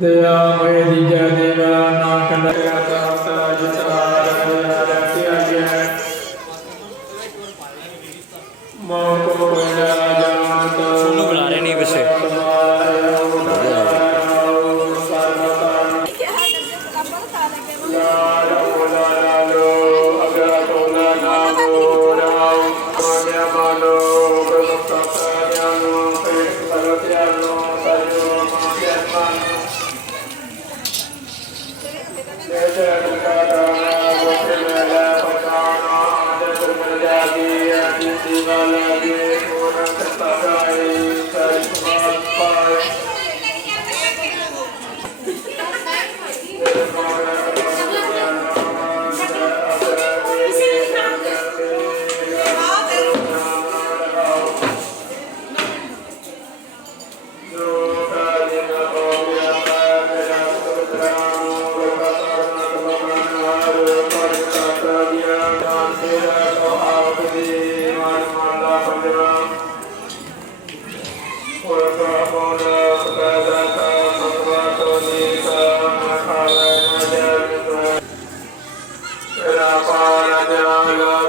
ਦਇਆ ਮੈ ਦੀਜੈ ਦੇਵਾ ਨਾਨਕ ਲਗਾ ਦਾਸ ਜਿਸ ਆਰ ਰਤਿਆ ਗਿਆ ਮੋਹ ਕੋ ਬਿਨਾ ਜਾਣਤ ਉਹਨੂੰ ਬੁਲਾ ਰਹੇ ਨਹੀਂ ਪਿੱਛੇ Thank you.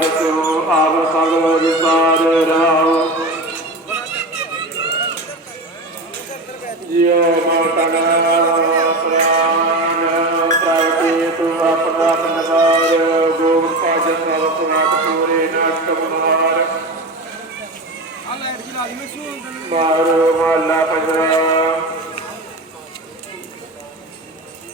ਹਾਰ ਸਿਓ ਆਵ ਸਗਲ ਵਿਸਾਰ ਰਾਉ ਜਿਉ ਮਨ ਤਨ ਪ੍ਰਾਨ ਪ੍ਰਗਟੀ ਤੂੰ ਆਪਣਾ ਆਪਨ ਵਾਰ ਗੋਬਿੰਦ ਪਾਜਨ ਸਭ ਪੁਰਾਤ ਪੂਰੇ ਨਸ਼ਟ ਬੁਹਾਰ ਮਾਰੂ ਮਹਲਾ ਪੰਜਵਾ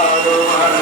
ਸਾਧੂ ਹਰ